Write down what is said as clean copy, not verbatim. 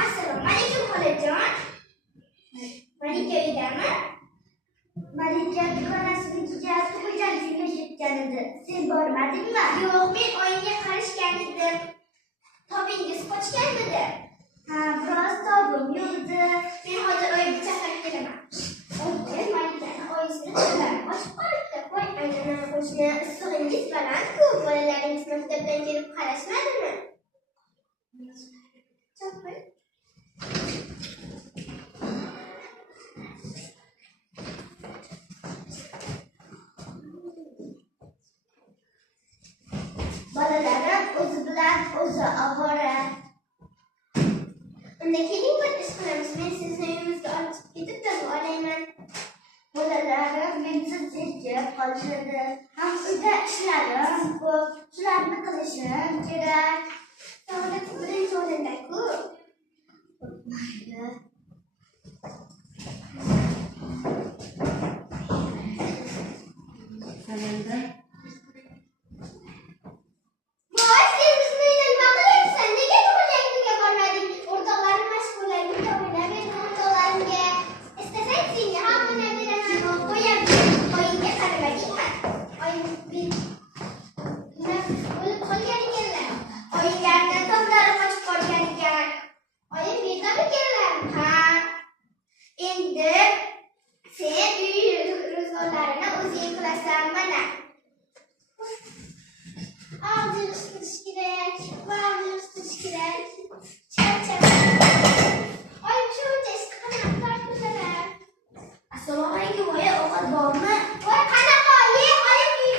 Assalamualaikum xolajon. Malika uydami? Malika dugonasiga tug'ilganiga ketgan edi. Sen bormadingmi? Yo'q, men oyimga qarashgan edim. Tobingiz qochganmidi? Ha, biroz tobim yo'q edi. Men hozir oyimni chaqirib kelaman. Oyi, Malikani oyisini qo'llari ochib qolibdi. Voy, aynan qo'shni, issig'ingiz baland-ku. Bolalaringiz maktabdan kelib qarashmadimi? Chaqir. Bolalarim o'zi bilan o'zi ovora. Unda keling, bir ish qilamiz. Men sizni uyimizga olib chiqib ketib dam olayman. Bolalarim mensiz zerikib qolishadi. Ham uyda ishlarim ko'p. Shularni qilishim kerak. Savolatim birinchi o'rinda-ku. Mayli. Salomda. Ağzını ısıtış gerek, bağını ısıtış gerek.